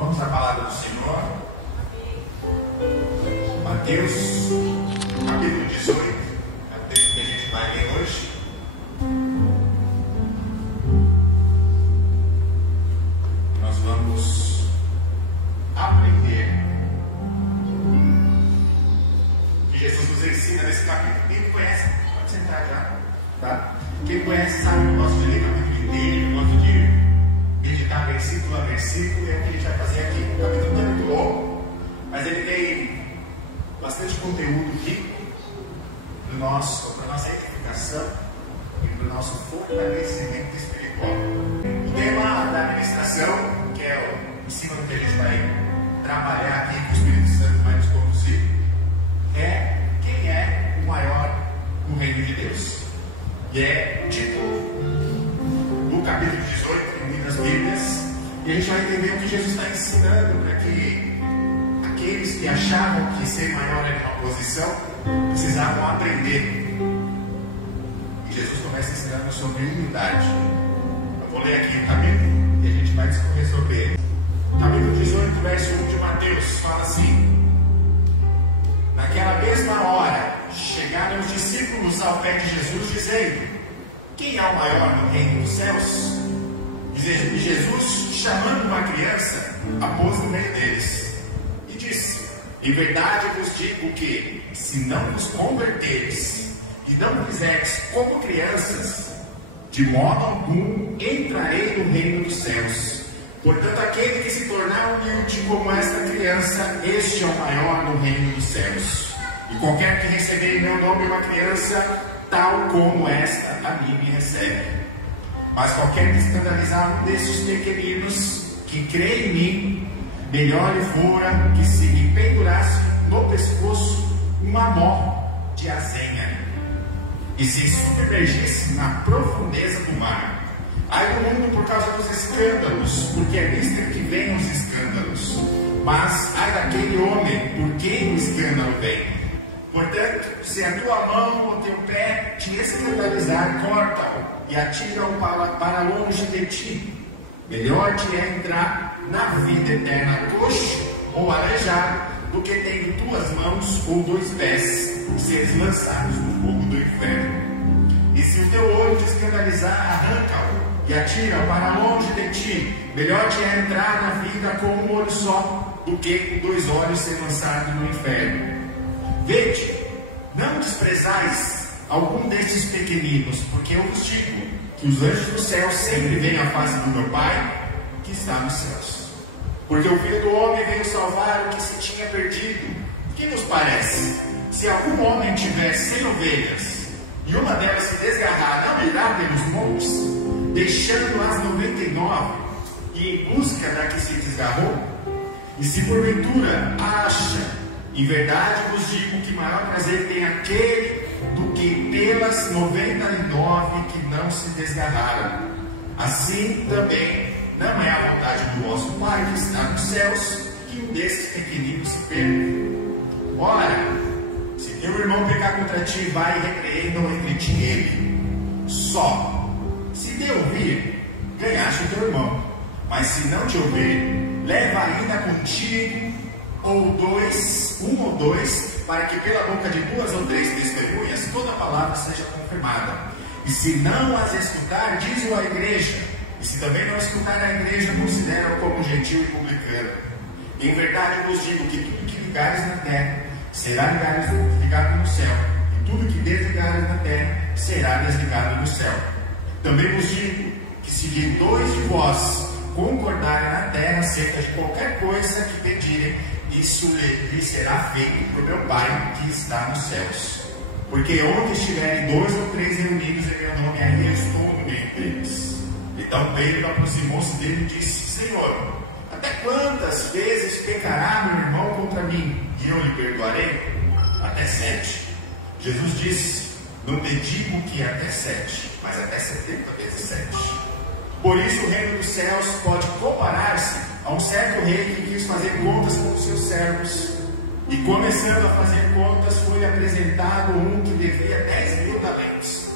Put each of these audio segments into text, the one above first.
Vamos à palavra do Senhor. Mateus, capítulo 18, é o texto que a gente vai ler hoje. Nós vamos aprender o que Jesus nos ensina nesse capítulo. Quem conhece, pode sentar já, tá? Quem conhece sabe que eu gosto de ler o capítulo inteiro, eu gosto de meditar versículo a versículo, é o que a gente vai fazer aqui. O capítulo não é muito longo, mas ele tem bastante conteúdo rico para a nossa edificação e para o nosso fortalecimento espiritual. O tema da administração, que é o ensino que a gente vai trabalhar aqui, que o Espírito Santo vai nos conduzir, é quem é o maior no reino de Deus. E é o título do capítulo 18, em muitas Bíblias, e a gente vai entender o que Jesus está ensinando para que aqueles que achavam que ser maior era uma posição precisavam aprender. E Jesus começa ensinando sobre humildade. Eu vou ler aqui o capítulo e a gente vai discorrer sobre ele. Capítulo 18, verso 1 de Mateus, fala assim: naquela mesma hora chegaram os discípulos ao pé de Jesus, dizendo: quem é o maior no reino dos céus? E Jesus, chamando uma criança, a pôs no meio deles e disse: em verdade vos digo que, se não vos converteres e não fizerdes como crianças, de modo algum entrarei no reino dos céus. Portanto, aquele que se tornar humilde como esta criança, este é o maior no reino dos céus. E qualquer que receber em meu nome uma criança, tal como esta a mim me recebe. Mas qualquer que escandalizar um desses pequeninos que crê em mim, melhor lhe fora que se lhe pendurasse no pescoço uma mó de azenha e se submergisse na profundeza do mar. Ai do mundo por causa dos escândalos, porque é nisto que vêm os escândalos. Mas ai daquele homem por quem o escândalo vem. Portanto, se a tua mão ou teu pé te escandalizar, corta-o e atira-o para longe de ti. Melhor te é entrar na vida eterna coxo ou aleijado, do que tendo duas mãos ou dois pés seres lançados no fogo do inferno. E se o teu olho te escandalizar, arranca-o e atira-o para longe de ti. Melhor te é entrar na vida com um olho só, do que com dois olhos ser lançado no inferno. Vede, não desprezais algum destes pequeninos, porque eu vos digo que os anjos do céu sempre veem a face do meu Pai que está nos céus. Porque o Filho do Homem veio salvar o que se tinha perdido. Que nos parece? Se algum homem tiver 100 ovelhas e uma delas se desgarrar, não irá pelos montes, deixando as 99 e em busca da que se desgarrou? E se porventura acha, em verdade vos digo que maior prazer tem aquele do que pelas 99 que não se desgarraram. Assim também não é a vontade do vosso Pai que está nos céus que um desses pequeninos se perca. Ora, se teu irmão pecar contra ti, vai e repreenda-o entre ti e ele. Só, se te ouvir, ganhaste o teu irmão. Mas se não te ouvir, leva ainda contigo um ou dois, para que pela boca de duas ou três testemunhas toda palavra seja confirmada. E se não as escutar, diz-o à igreja. E se também não escutar a igreja, considera-o como gentil e publicano. Em verdade vos digo que tudo que ligares na terra será ligado no céu, e tudo que desligares na terra será desligado no céu. Também vos digo que se de dois de vós concordarem na terra acerca de qualquer coisa que pedirem, isso lhe será feito por meu Pai que está nos céus. Porque onde estiverem dois ou três reunidos em meu nome, aí eu estou no meio deles. Então Pedro aproximou-se dele e disse: Senhor, até quantas vezes pecará meu irmão contra mim, e eu lhe perdoarei? Até 7. Jesus disse: não te digo que é até 7, mas até 70 vezes 7. Por isso o reino dos céus pode comparar-se a um certo rei que quis fazer contas com os seus servos. E começando a fazer contas, foi apresentado um que devia 10.000 talentos.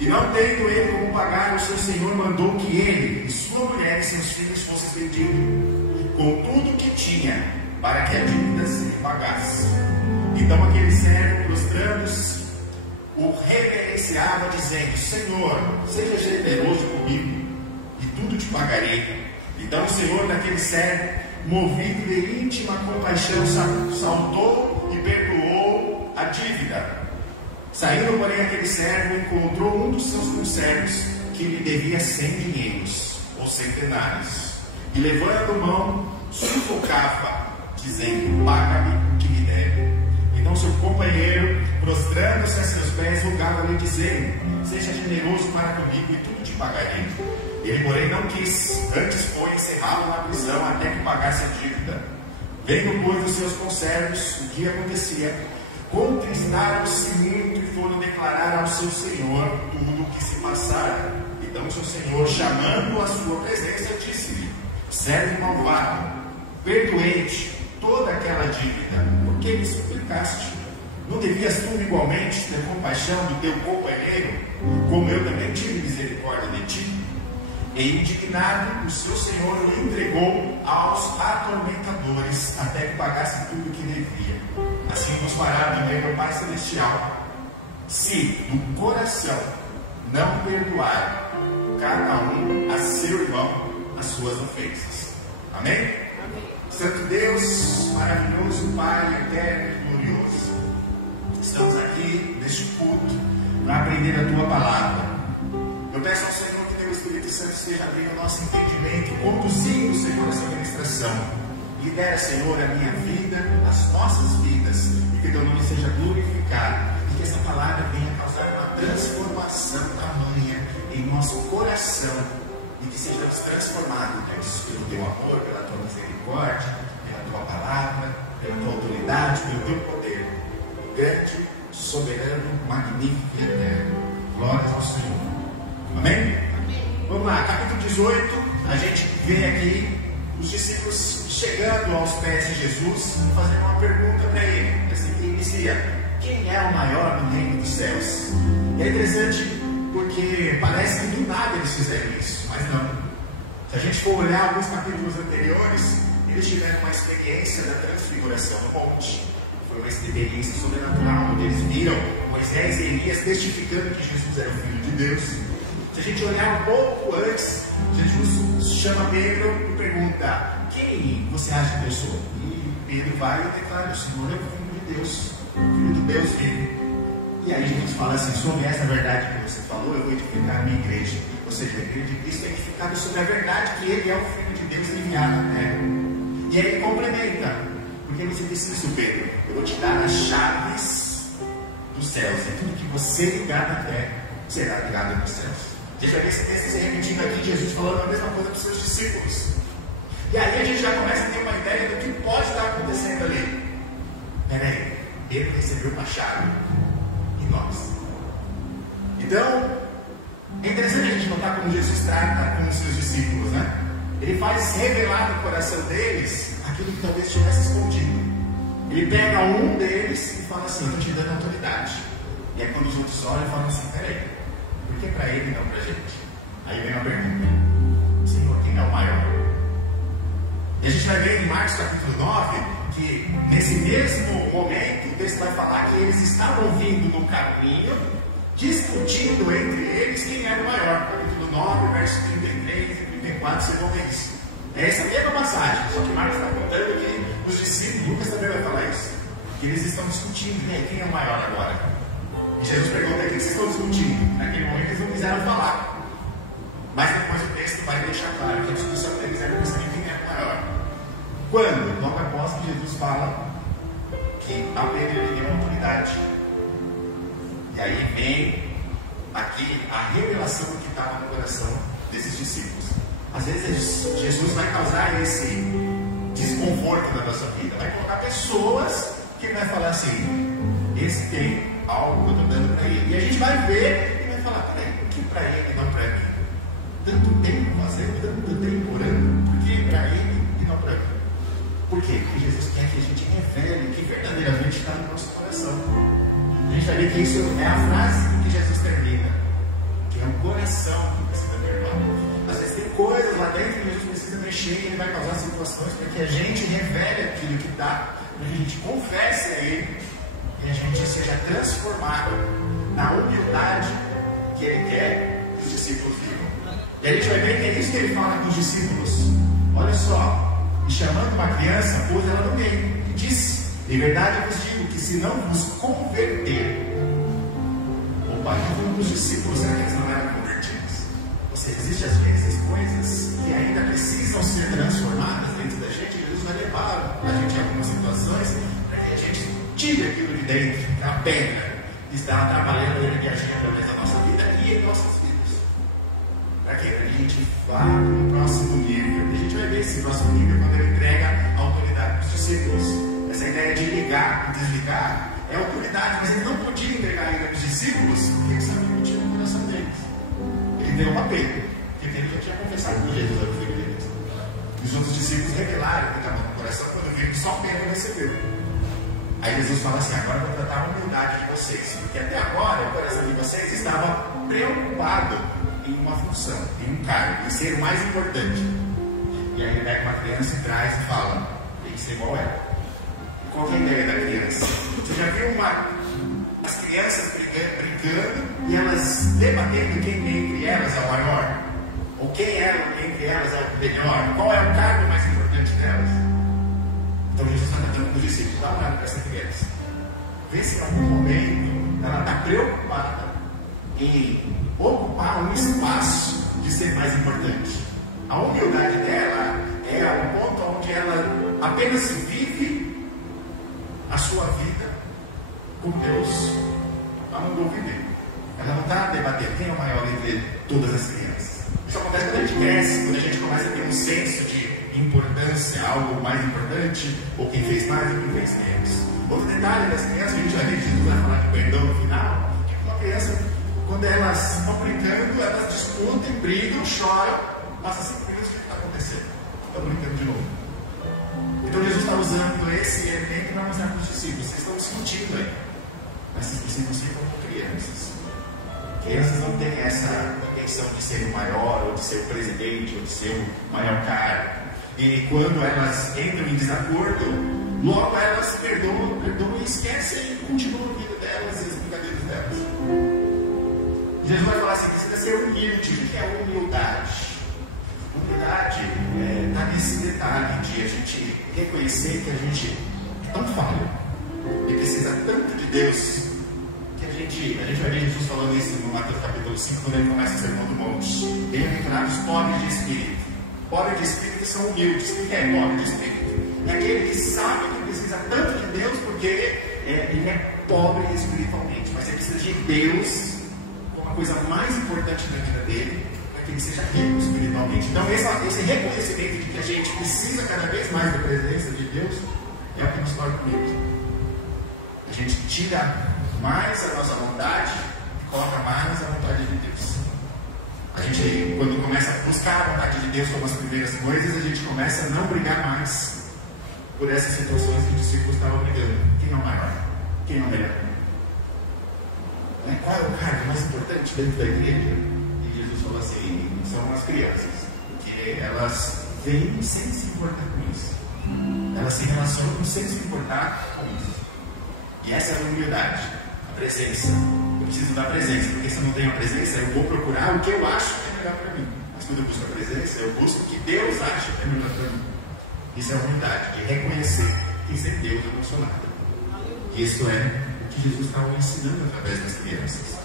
E não tendo ele como pagar, o seu senhor mandou que ele, e sua mulher e seus filhos fossem vendidos. com tudo que tinha, para que a dívida se pagasse. Então aquele servo, prostrando-se, o reverenciava, dizendo: Senhor, seja generoso comigo, e tudo te pagarei. Então o Senhor daquele servo, movido de íntima compaixão, saudou e perdoou a dívida. Saindo, porém, aquele servo encontrou um dos seus conservos que lhe devia 100 dinheiros, ou centenários, e levando mão, sufocava, dizendo: paga-me o que me deve. Então seu companheiro, prostrando-se a seus pés, rogava-lhe, dizendo: seja generoso para comigo e tudo te pagarei. Ele, porém, não quis, antes foi encerrá-lo na prisão até que pagasse a dívida. Vendo, pois, os seus conservos o que acontecia, contristaram-se muito e foram declarar ao seu senhor tudo o que se passara. Então o seu senhor, chamando-o à sua presença, disse-lhe: servo malvado, perdoei-te toda aquela dívida, porque me suplicaste. Não devias tu igualmente ter compaixão do teu companheiro, como eu também tive misericórdia de ti? E indignado, o seu senhor o entregou aos atormentadores, até que pagasse tudo o que devia. Assim nos fará também meu Pai Celestial, se do coração não perdoar cada um a seu irmão as suas ofensas. Amém? Amém. Santo Deus, maravilhoso Pai eterno e glorioso, estamos aqui neste culto para aprender a Tua palavra. Eu peço ao Senhor que Teu Espírito Santo esteja abrindo o nosso entendimento, conduzindo, Senhor, essa ministração. Lidera, Senhor, a minha vida, as nossas vidas, e que Teu nome seja glorificado, e que essa palavra venha causar uma transformação tamanha em nosso coração, e que sejamos transformados, Deus, pelo Teu amor, pela Tua misericórdia, pela Tua palavra, pela Tua autoridade, pelo Teu poder, grande, soberano, magnífico e eterno. Glórias ao Senhor. Amém? Amém? Vamos lá, capítulo 18, a gente vê aqui os discípulos chegando aos pés de Jesus e fazendo uma pergunta para ele, assim que inicia: quem é o maior no reino dos céus? E é interessante porque parece que do nada eles fizeram isso, mas não. Se a gente for olhar alguns capítulos anteriores, eles tiveram uma experiência da transfiguração no monte. Foi uma experiência sobrenatural, onde eles viram Moisés e Elias testificando que Jesus era o Filho de Deus. Se a gente olhar um pouco antes, Jesus chama Pedro e pergunta: quem você acha que eu sou? E Pedro vai e declara: o Senhor é o Filho de Deus, o Filho de Deus vive. E aí Jesus fala assim: sobre essa verdade que você falou, eu vou edificar a minha igreja. Ou seja, a igreja de Cristo é edificada sobre a verdade que Ele é o Filho de Deus enviado na terra. E aí ele complementa: porque você disse isso, Pedro? Eu vou te dar as chaves dos céus, e tudo que você ligar na terra será ligado nos céus. A gente vai ver esse texto se repetindo aqui, Jesus falando a mesma coisa para os seus discípulos. E aí a gente já começa a ter uma ideia do que pode estar acontecendo ali. Peraí, Pedro recebeu uma chave, e nós? Então, é interessante a gente notar como Jesus trata com os seus discípulos, né? Ele faz revelar no coração deles aquilo que talvez estivesse escondido. Ele pega um deles e fala assim: eu estou te dando autoridade. E aí quando os outros olham, falam assim: peraí, por que para ele e não para a gente? Aí vem a pergunta: Senhor, quem é o maior? E a gente vai ver em Marcos capítulo 9 que nesse mesmo momento o texto vai falar que eles estavam vindo no caminho, discutindo entre eles quem era o maior. Capítulo 9, verso 33 e 34, vocês vão ver isso. É essa mesma passagem, só que Marcos está contando que os discípulos, Lucas também vai falar isso, que eles estão discutindo, né? Quem é o maior agora? E Jesus pergunta: o que vocês estão discutindo? Naquele momento eles não quiseram falar, mas depois o texto vai deixar claro que a discussão deles era para saber quem é o maior. Quando? Logo após que Jesus fala que a Pedro ele deu autoridade. E aí vem aqui a revelação que estava no coração desses discípulos. Às vezes Jesus vai causar esse desconforto na nossa vida, vai colocar pessoas que vai falar assim: esse tem algo que eu estou dando para ele. E a gente vai ver e vai falar: peraí, por que para ele e não para mim? Tanto tempo fazendo, tanto tempo orando, por que para ele e não para mim? Por quê? Porque Jesus quer que a gente revele o que verdadeiramente está no nosso coração. A gente vai ver que isso é a frase que Jesus termina, que é o coração que precisa perdoar. Às vezes tem coisas lá dentro que Jesus precisa precisa mexer e Ele vai causar situações para que a gente revele aquilo que está, para que a gente confesse a Ele e a gente seja transformado na humildade que Ele quer que os discípulos vivam. E a gente vai ver que é isso que Ele fala com os discípulos. Olha só, e chamando uma criança, pôs ela no meio e disse: em verdade eu vos digo que se não vos converter, o Pai falou dos discípulos, será que eles não eram convertidos? Ou seja, existem às vezes coisas que ainda precisam ser transformadas dentro da gente. Jesus vai levar a gente em algumas situações para que a gente tire aquilo de dentro, a pedra que está trabalhando ele agindo através da nossa vida e em nossos filhos, para que a gente vá no próximo nível. E a gente vai ver esse próximo nível quando Ele entrega a autoridade para os discípulos. Essa ideia de ligar e desligar é autoridade, mas Ele não podia entregar ainda para os discípulos porque Ele sabia que tinha no coração deles. Ele deu uma Pedro, porque Ele já tinha confessado que Jesus era o filho deles. Os outros discípulos revelaram que estava no coração quando viram que só Pedro recebeu. Aí Jesus fala assim: agora eu vou tratar a humildade de vocês, porque até agora o coração de vocês estava preocupado em uma função, em um cargo, em ser o mais importante. E aí ele pega uma criança e traz e fala: tem que ser igual ela. Qual é a ideia da criança? Você já viu as crianças brincando e elas debatendo quem entre elas é o maior? Ou quem entre elas é o melhor? Qual é o cargo mais importante delas? Então Jesus está tratando com os discípulos: dá uma olhada para essa criança. Vê se em algum momento ela está preocupada em ocupar um espaço de ser mais importante. A humildade dela é o ponto onde ela apenas vive a sua vida com Deus a mandou viver. Ela não está debatendo quem é o maior entre todas as crianças. Isso acontece quando a gente cresce, quando a gente começa a ter um senso de importância, algo mais importante, ou quem fez mais ou quem fez menos. Outro detalhe das crianças, a gente vai ver que Jesus vai falar de perdão no final, que uma criança, quando elas estão brincando, elas discutem, brigam, choram, passa 5 minutos, o que está acontecendo? Estão brincando de novo. Então Jesus está usando esse elemento para mostrar para os discípulos: vocês estão discutindo aí, mas esses discípulos ficam com crianças. Crianças não têm essa intenção de ser o maior, ou de ser o presidente, ou de ser o maior cara. E quando elas entram em desacordo, logo elas perdoam e esquecem e continuam a vida delas e as brincadeiras delas. Jesus vai falar assim: precisa ser humilde. O que é humildade? Humildade está nesse detalhe de a gente reconhecer que a gente é tão falho e precisa tanto de Deus, que a gente vai ver Jesus falando isso no Mateus capítulo 5, quando ele começa o Sermão do Monte. Bem-aventurados os pobres de espírito. Pobres de espírito são humildes. O que é pobre de espírito? É aquele que sabe que precisa tanto de Deus porque ele é pobre espiritualmente, mas ele precisa de Deus como a coisa mais importante da vida dele, que ele seja rico espiritualmente. Então esse reconhecimento de que a gente precisa cada vez mais da presença de Deus é o que nos torna humildes. A gente tira mais a nossa vontade e coloca mais a vontade de Deus. A gente, quando começa a buscar a vontade de Deus como as primeiras coisas, a gente começa a não brigar mais por essas situações que os discípulos estavam brigando. Quem é o maior? Quem é o melhor? Qual é o cargo mais importante dentro da igreja? Falou assim: são as crianças, porque elas vêm sem se importar com isso, elas se relacionam sem se importar com isso. E essa é a humildade, a presença. Eu preciso da presença, porque se eu não tenho a presença, eu vou procurar o que eu acho que é melhor para mim. Mas quando eu busco a presença, eu busco o que Deus acha que é melhor para mim. Isso é a humildade, de reconhecer que sem Deus eu não sou nada. Isso é o que Jesus estava ensinando através das crianças.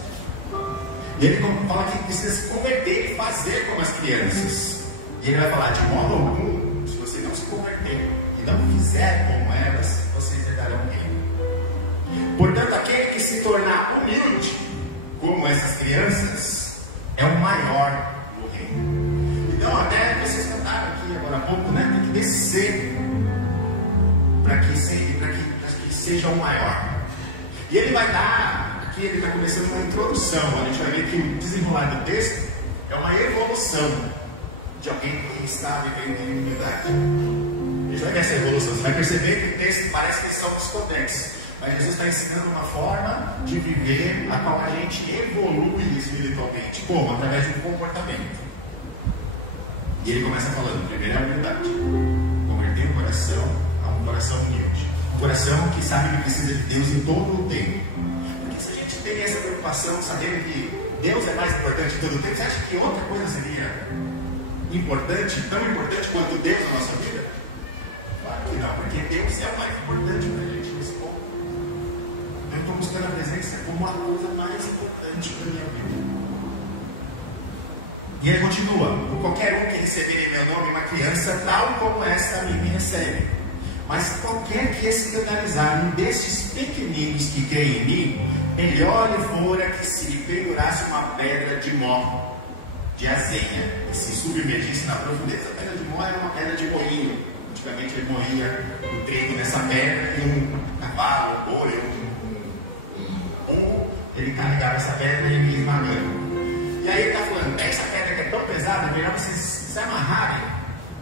E ele fala que precisa se converter e fazer como as crianças. E ele vai falar: de modo algum, se você não se converter e não fizer como elas, vocês herdarão o reino. Portanto, aquele que se tornar humilde, como essas crianças, é o maior do reino. Então, até vocês cantaram aqui agora há pouco, né? Tem que descer para que seja o maior. E ele vai dar. Aqui ele está começando uma introdução. A gente vai ver que o desenrolar do texto é uma evolução de alguém que está vivendo em humildade. A gente vai ver essa evolução. Você vai perceber que o texto parece que são desconexos, mas Jesus está ensinando uma forma de viver a qual a gente evolui espiritualmente. Como? Através de um comportamento. E ele começa falando, primeiro é a humildade. Converter o coração a um coração humilde. Um coração que sabe que precisa de Deus em todo o tempo. Porque se a gente tem essa preocupação, sabendo que Deus é mais importante em todo o tempo, você acha que outra coisa seria importante, tão importante quanto Deus na nossa vida? Claro que não, porque Deus é o mais importante para a gente nesse ponto. Eu estou buscando a presença como a coisa mais importante da minha vida. E ele continua, por qualquer um que receber em meu nome uma criança, tal como esta a mim me recebe. Mas qualquer que escandalizar um destes pequeninos que creem em mim, melhor lhe fora que se lhe pendurasse uma pedra de mó, de azenha, e se submergisse na profundeza. A pedra de mó era uma pedra de moinho. Antigamente ele moía o trigo nessa pedra e um cavalo, um boi, ele carregava essa pedra e ele ia esmagando. E aí ele está falando, essa pedra que é tão pesada, é melhor vocês se amarrarem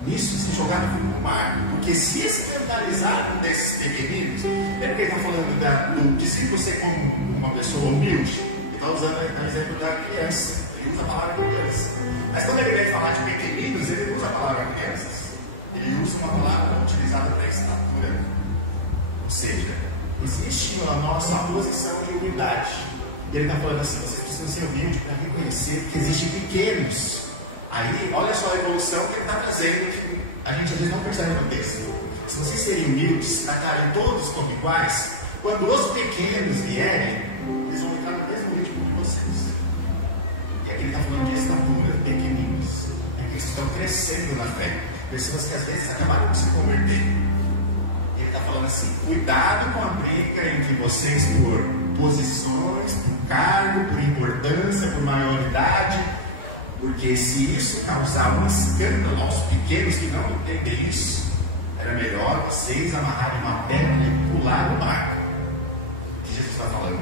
nisso e se jogarem no mar. Porque se escandalizar um desses pequeninos, lembra que ele está falando do discípulo ser como uma pessoa humilde? Ele está usando o exemplo da criança. Ele usa a palavra criança. Mas quando ele vem falar de pequeninos, ele não usa a palavra crianças. Ele usa uma palavra utilizada para estatura. Ou seja, existe a nossa posição de humildade. E ele está falando assim, vocês precisam ser humildes para reconhecer que existem pequenos. Aí, olha só a evolução que ele está trazendo, que a gente às vezes não percebe no texto. Se vocês serem humildes, tratarem todos como iguais, quando os pequenos vierem, eles vão entrar no mesmo ritmo de vocês. E aqui ele está falando de estatura, pequeninos. É que eles estão crescendo na fé. Pessoas que às vezes acabaram de se converter. Ele está falando assim, cuidado com a briga entre vocês por posições, por cargo, por importância, por maioridade, porque se isso causar um escândalo aos pequenos que não entendem isso, era melhor vocês amarrarem uma pedra e pular no mar. O que Jesus está falando?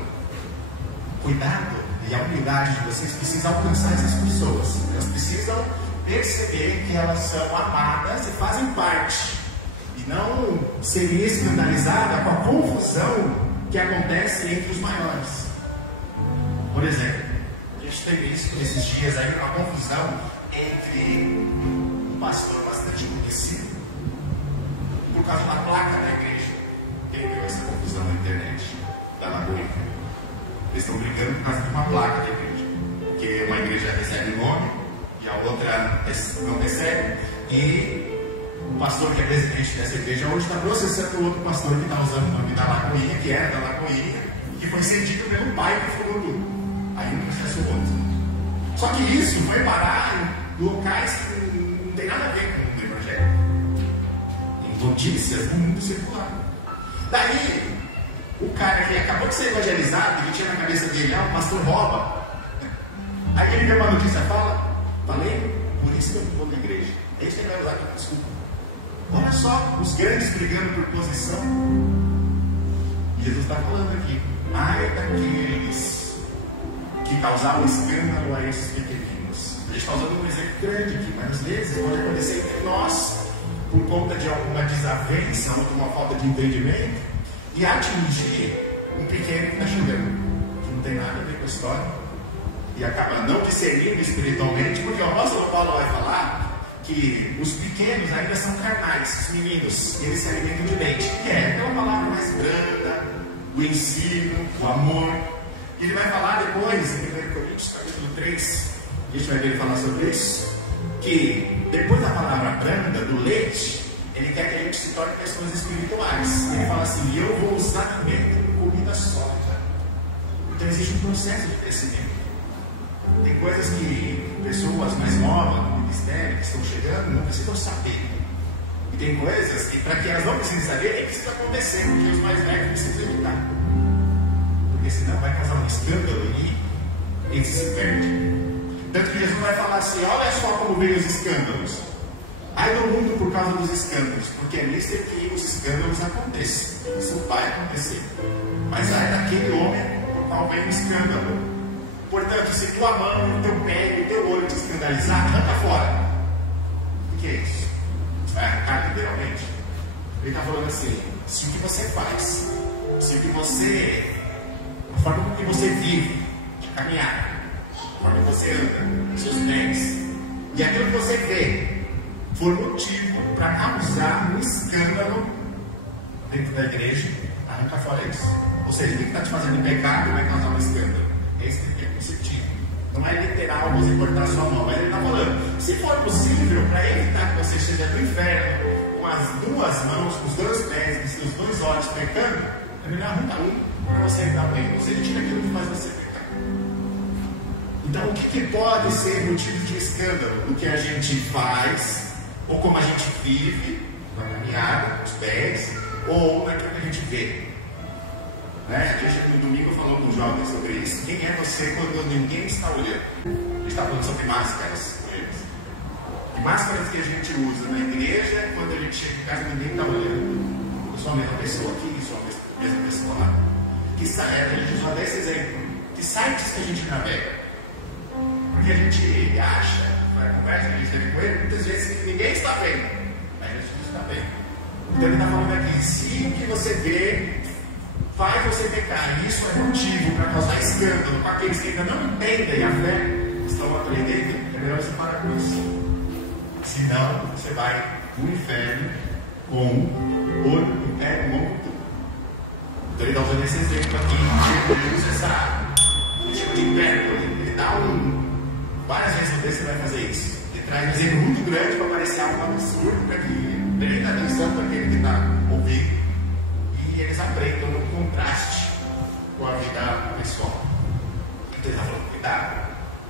Cuidado, e a humildade de vocês precisa alcançar essas pessoas. Elas precisam perceber que elas são amadas e fazem parte, e não serem escandalizadas com a confusão que acontece entre os maiores. Por exemplo, a gente tem visto nesses dias aí uma confusão entre um pastor bastante conhecido por causa da placa da igreja. Quem viu essa confusão na internet da Lagoinha? Eles estão brigando por causa de uma placa da igreja, porque uma igreja recebe o nome e a outra não recebe, e o pastor que é presidente dessa igreja hoje está processando o outro pastor que está usando o nome da Lagoinha, que era da Lagoinha, que foi cedido pelo pai que falou tudo. Aí o processo outro. Só que isso foi parar em locais que não tem nada a ver com o evangelho, em notícias do mundo circular. Daí, o cara que acabou de ser evangelizado, que tinha na cabeça dele, o pastor rouba. Aí ele vê uma notícia e fala, falei, por isso que eu vou na igreja. É isso que ele vai usar como desculpa. Olha só, os grandes brigando por posição. Jesus está falando aqui, ai daqueles que causaram escândalo a esses pequeninos. A gente está usando um exemplo grande aqui, mas às vezes pode acontecer entre nós, por conta de alguma desavença ou de uma falta de entendimento, e atingir um pequeno que está chegando, que não tem nada a ver com a história, e acaba não discernindo espiritualmente, porque o apóstolo Paulo vai falar que os pequenos ainda são carnais, os meninos, eles se alimentam de leite, que é aquela palavra mais branda, o ensino, o amor. E ele vai falar depois, em 1 Coríntios capítulo 3, a gente vai ver ele falar sobre isso, que depois da palavra branda, do leite, ele quer que a gente se torne pessoas espirituais. Ele fala assim, eu vou usar também como comida sólida. Então existe um processo de crescimento. Tem coisas que pessoas mais novas no ministério, que estão chegando, não precisam saber. E tem coisas que, para que elas não precisem saber, nem precisa acontecer, porque os mais velhos precisam evitar. Porque senão vai causar um escândalo e eles se perdem. Tanto que Jesus vai falar assim, olha só como veio os escândalos. Ai do mundo por causa dos escândalos, porque é nisso que os escândalos acontecem. Isso vai acontecer. Mas ai daquele homem por qual vem o escândalo. Portanto, se tua mão, o teu pé e o teu olho te escandalizar, arranca fora. O que é isso? Vai arrancar literalmente. Ele está falando assim, se o que você faz, se o que você, a forma como que você vive, de caminhar, a forma que você anda, seus pés, e aquilo que você vê, for motivo para causar um escândalo dentro da igreja, arranca fora isso. Ou seja, o que está te fazendo pecado vai causar um escândalo. Esse aqui é conceptivo. Não é literal você cortar sua mão, mas ele está falando, se for possível, para evitar que você esteja no inferno com as duas mãos, com os dois pés e os dois olhos pecando, é melhor arrancar um para você evitar o bem. Você tira aquilo que faz você pecar. Então, o que pode ser motivo de escândalo? O que a gente faz, ou como a gente vive, na caminhada, nos pés, ou naquilo que a gente vê. Né? A gente no domingo falou com os jovens sobre isso. Quem é você quando ninguém está olhando? A gente está falando sobre máscaras com eles. E máscaras que a gente usa na igreja, quando a gente chega em casa ninguém está olhando. Eu sou a mesma pessoa aqui, eu sou a mesma pessoa lá. A gente só dá esse exemplo. Que sites que a gente navega? Porque a gente acha, na conversa que a gente teve com ele, muitas vezes que ninguém está vendo. Mas a gente não está vendo. Então ele está falando aqui, se o que você vê faz você pecar, e isso é motivo para causar escândalo com aqueles que ainda não entendem a fé, estão aprendendo, é melhor você parar com isso. Senão, você vai no inferno com o olho em pé, com mão com tudo. Então ele está usando esse exemplo aqui, ele usa esse tipo de hipérbole, ele dá várias vezes no texto ele vai fazer isso. Ele traz um exemplo muito grande para parecer algo absurdo, para que prenda a atenção para aquele que está ouvindo. E eles aprendam no contraste com a vida pessoal. Então ele está falando cuidado.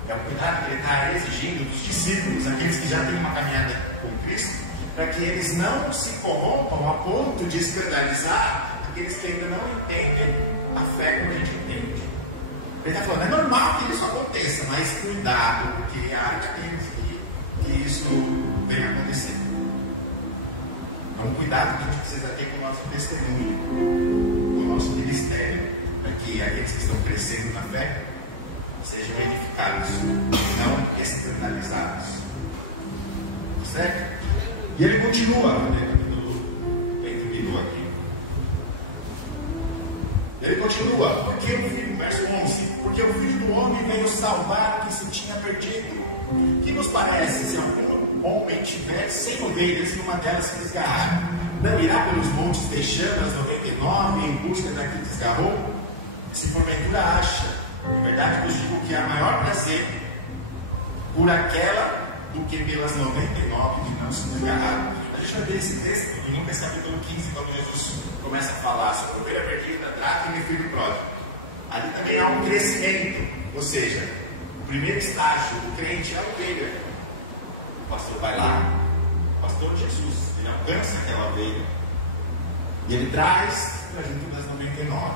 É o cuidado que ele está exigindo dos discípulos, aqueles que já têm uma caminhada com Cristo, para que eles não se corrompam a ponto de escandalizar aqueles que ainda não entendem a fé como a gente entende. Ele está falando, é normal que isso aconteça, mas cuidado, porque há aqueles que isso venha acontecer. É um cuidado que a gente precisa ter com o nosso testemunho, com o nosso ministério, para que aqueles que estão crescendo na fé sejam edificados, não escandalizados. Certo? E ele continua, aqui. Ele continua, porque o filho, verso 11, porque o filho do homem veio salvar o que se tinha perdido. Que nos parece, se algum homem tiver 100 ovelhas e uma delas se desgarrar, não irá pelos montes deixando as 99 em busca da que desgarrou? Se porventura acha, em verdade vos digo que há maior prazer por aquela do que pelas 99 que não se desgarraram. A gente vai ver esse texto em Lucas capítulo 15, quando Jesus começa a falar sobre a ovelha perdida, dracma e filho pródigo. Ali também há um crescimento, ou seja, o primeiro estágio do crente é a ovelha. O pastor vai lá, o pastor Jesus, ele alcança aquela ovelha e ele traz para junto das 99.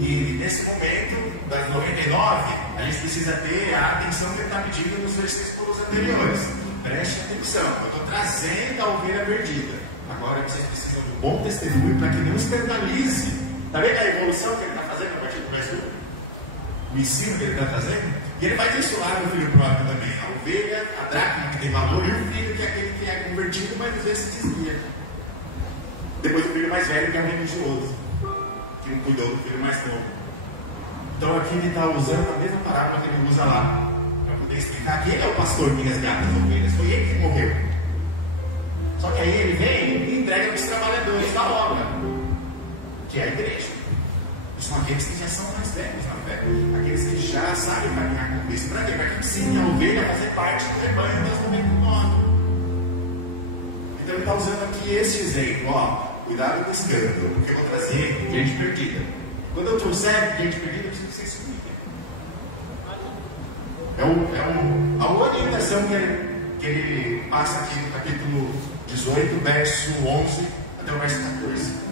E nesse momento, das 99, a gente precisa ter a atenção que ele está pedindo nos versículos anteriores. Preste atenção, eu estou trazendo a ovelha perdida. Agora vocês precisam de um bom testemunho para que não escandalize. Está vendo a evolução que ele está fazendo a partir do verso 1? O ensino que ele está fazendo? E ele vai ter isso lá no filho próprio também. A ovelha, a dracma que tem valor, e o filho que é aquele que é convertido, mas às vezes se desvia. Depois o filho mais velho que é um religioso, que não cuidou do filho mais novo. Então aqui ele está usando a mesma parábola que ele usa lá, para poder explicar que ele é o pastor que resgata as ovelhas, foi ele que morreu. Só que aí ele vem e entrega para os trabalhadores da obra, que é a igreja. São aqueles que já são mais velhos na fé, aqueles que já sabem caminhar com Cristo. Para quê? Para que ensine a ovelha a fazer parte do rebanho das 99. Então ele está usando aqui esse exemplo, cuidado com o escândalo, porque eu vou trazer gente perdida. Quando eu trouxer gente perdida, eu preciso que vocês se cuidem. A orientação que ele passa aqui no capítulo 18, verso 11 até o verso 14.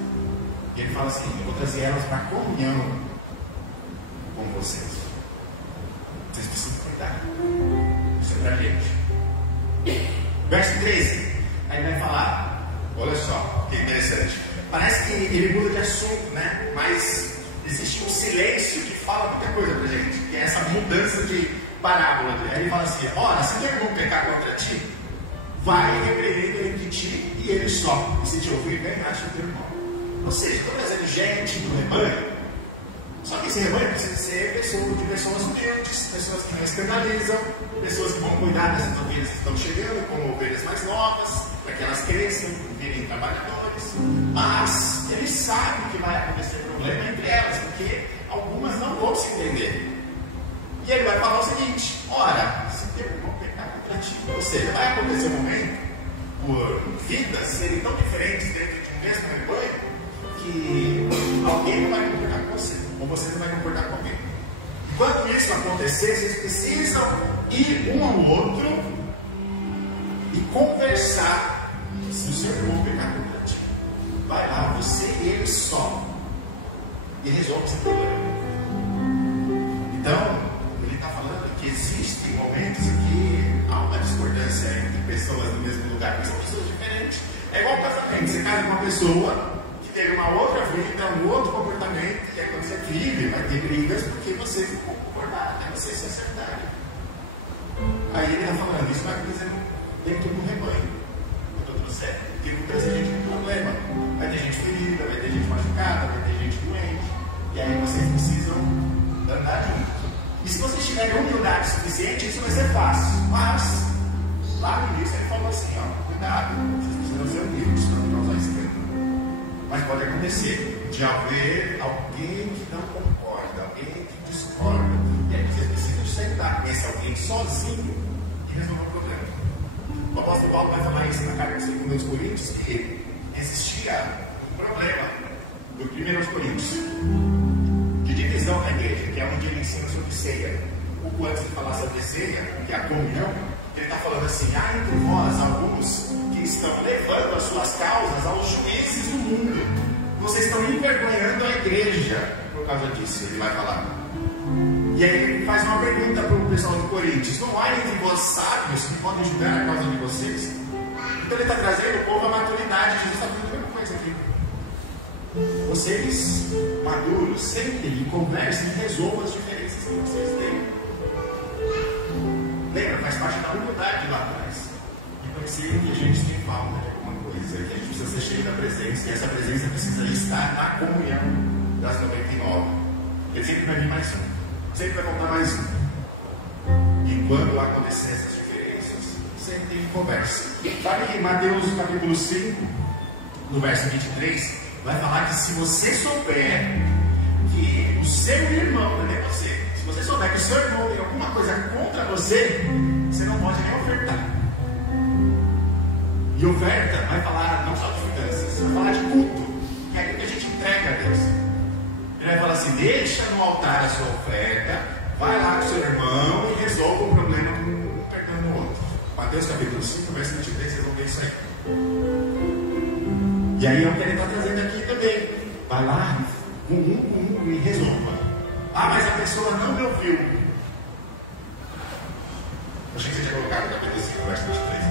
E ele fala assim, eu vou trazer elas para comunhão com vocês. Vocês precisam cuidar. Isso é para a gente. Verso 13. Aí ele vai falar, olha só, que interessante. Parece que ele muda de assunto, né? Mas existe um silêncio que fala muita coisa para a gente. Que é essa mudança de parábola. Aí ele fala assim, ora, se teu irmão pecar contra ti, vai e repreenda entre ti e ele só. E se te ouvir, bem, acha o teu irmão. Ou seja, estou trazendo gente do rebanho Só que esse rebanho precisa ser de pessoas humildes, pessoas que não externalizam, pessoas que vão cuidar dessas ovelhas que estão chegando, como ovelhas mais novas, para que elas cresçam, virem trabalhadores. Mas ele sabe que vai acontecer problema entre elas, porque algumas não vão se entender. E ele vai falar o seguinte: ora, se teu irmão pecar contra ti, ou seja, vai acontecer um momento, por vidas serem tão diferentes dentro de um mesmo rebanho, que alguém não vai concordar com você, ou você não vai concordar com alguém. Enquanto isso acontecer, vocês precisam ir um ao outro e conversar. Se o seu irmão pecar contra ti, vai lá, você e ele só, e resolve esse problema. Então, ele está falando que existem momentos em que há uma discordância entre pessoas no mesmo lugar, mas são pessoas diferentes. É igual casamento: você casa com uma pessoa que teve uma outra vida, um outro comportamento, e aí quando você vive, vai ter brigas porque você ficou concordado, você se acertar. Aí ele está falando: isso vai acontecer dentro do rebanho. Eu estou certo, porque muitas vezes a gente tem problema. Vai ter gente ferida, vai ter gente machucada, vai ter gente doente, e aí vocês precisam andar juntos. E se vocês tiverem humildade suficiente, isso vai ser fácil. Mas, lá no início ele falou assim: ó, cuidado, vocês precisam ser humildes para não causar escândalo. Mas pode acontecer de haver alguém que não concorda, alguém que discorda, e aí vocês precisam sentar com esse alguém sozinho e resolver o problema. O apóstolo Paulo vai falar isso na carta de 2 Coríntios, que existia um problema do 1 Coríntios de divisão na igreja, que é onde ele ensina sobre ceia. Um pouco antes de falar sobre ceia, que é a comunhão, ele está falando assim: há entre vós alguns que estão levando as suas causas aos juízes do mundo. Vocês estão envergonhando a igreja por causa disso, ele vai falar. E aí ele faz uma pergunta para o pessoal de Coríntios: não há entre vós sábios que podem ajudar a causa de vocês? Então ele está trazendo o povo à maturidade. Jesus está fazendo a mesma coisa aqui. Vocês, maduros, sentem e conversem e resolvam as diferenças que vocês têm. Lembra, faz parte da humildade lá atrás. E parecia que a gente tem falta de alguma coisa, que a gente precisa ser cheio da presença, e essa presença precisa estar na comunhão das 99. Ele sempre vai vir mais um, sempre vai voltar mais um. E quando acontecer essas diferenças, sempre tem conversa. Sabe que em Mateus capítulo 5, no verso 23, vai falar que se você souber que o seu irmão, não é você, se você souber que o seu irmão tem alguma coisa contra você, você não pode nem ofertar. E oferta vai falar não só de finanças, vai falar de culto, que é aquilo que a gente entrega a Deus. Ele vai falar assim: deixa no altar a sua oferta, vai lá com o seu irmão e resolva o problema com um perdendo o outro. Mateus capítulo 5, verso 23, vocês vão ver isso aí. E aí é o que ele está trazendo aqui também. Vai lá, e resolva. Ah, mas a pessoa não me ouviu. Eu achei que você tinha colocado o capítulo 5, verso 23.